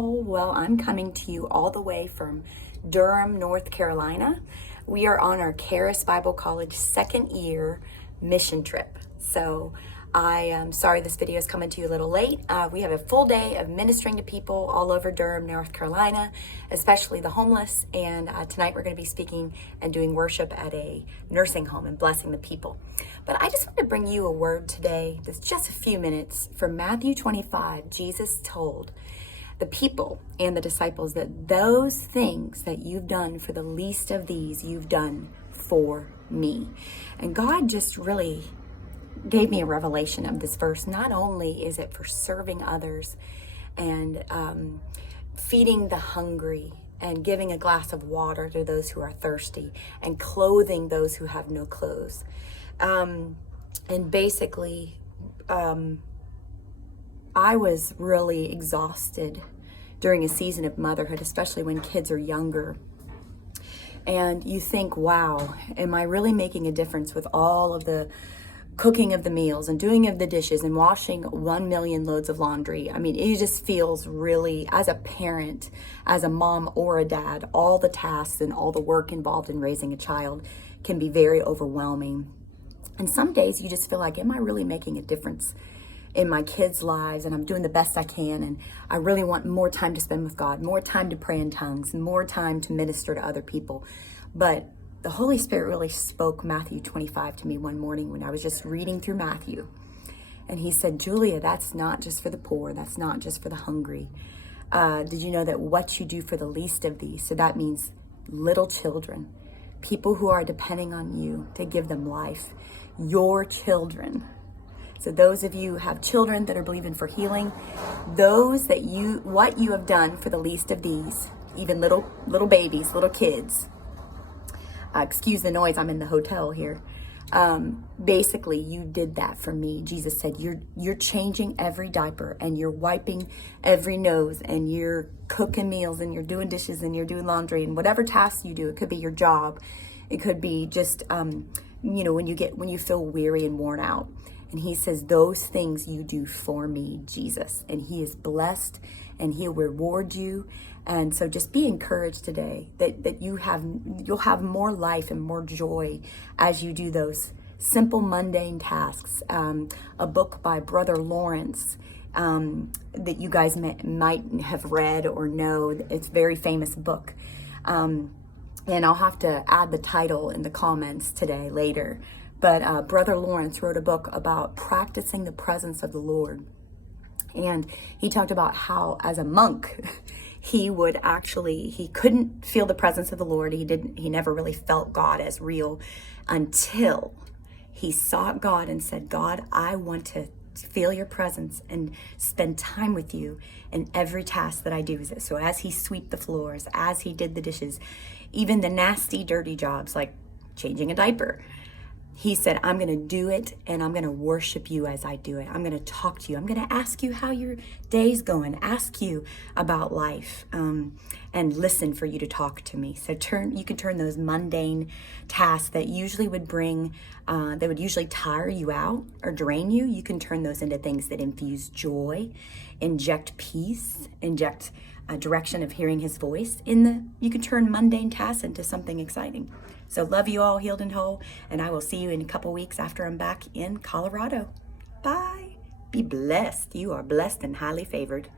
Well, I'm coming to you all the way from Durham, North Carolina. We are on our Charis Bible College second year mission trip. So I am sorry this video is coming to you a little late. We have a full day of ministering to people all over Durham, North Carolina, especially the homeless. And tonight we're going to be speaking and doing worship at a nursing home and blessing the people. But I just want to bring you a word today that's just a few minutes from Matthew 25. Jesus told the people and the disciples that those things that you've done for the least of these, you've done for me. And God just really gave me a revelation of this verse. Not only is it for serving others and feeding the hungry and giving a glass of water to those who are thirsty and clothing those who have no clothes. And basically, I was really exhausted during a season of motherhood, especially when kids are younger. And you think, wow, am I really making a difference with all of the cooking of the meals and doing of the dishes and washing 1 million loads of laundry? I mean, it just feels really, as a parent, as a mom or a dad, all the tasks and all the work involved in raising a child can be very overwhelming. And some days you just feel like, am I really making a difference in my kids' lives? And I'm doing the best I can. And I really want more time to spend with God, more time to pray in tongues, more time to minister to other people. But the Holy Spirit really spoke Matthew 25 to me one morning when I was just reading through Matthew. And he said, Julia, that's not just for the poor. That's not just for the hungry. Did you know that what you do for the least of these, so that means little children, people who are depending on you to give them life, your children. So those of you who have children that are believing for healing, what you have done for the least of these, even little babies, little kids. Excuse the noise, I'm in the hotel here. Basically, you did that for me. Jesus said, you're changing every diaper and you're wiping every nose and you're cooking meals and you're doing dishes and you're doing laundry and whatever tasks you do. It could be your job. It could be just, when you feel weary and worn out. And he says, those things you do for me, Jesus. And he is blessed and he'll reward you. And so just be encouraged today that you'll have more life and more joy as you do those simple, mundane tasks. A book by Brother Lawrence that you guys might have read or know. It's a very famous book. And I'll have to add the title in the comments today later. But Brother Lawrence wrote a book about practicing the presence of the Lord. And he talked about how, as a monk, he couldn't feel the presence of the Lord. He never really felt God as real until he sought God and said, God, I want to feel your presence and spend time with you in every task that I do. So as he swept the floors, as he did the dishes, even the nasty, dirty jobs like changing a diaper, he said, I'm going to do it and I'm going to worship you as I do it. I'm going to talk to you. I'm going to ask you how your day's going, ask you about life, and listen for you to talk to me. So you can turn those mundane tasks that usually would usually tire you out or drain you. You can turn those into things that infuse joy, inject peace, inject a direction of hearing his voice. You can turn mundane tasks into something exciting. So love you all, healed and whole, and I will see you in a couple weeks after I'm back in Colorado. Bye. Be blessed. You are blessed and highly favored.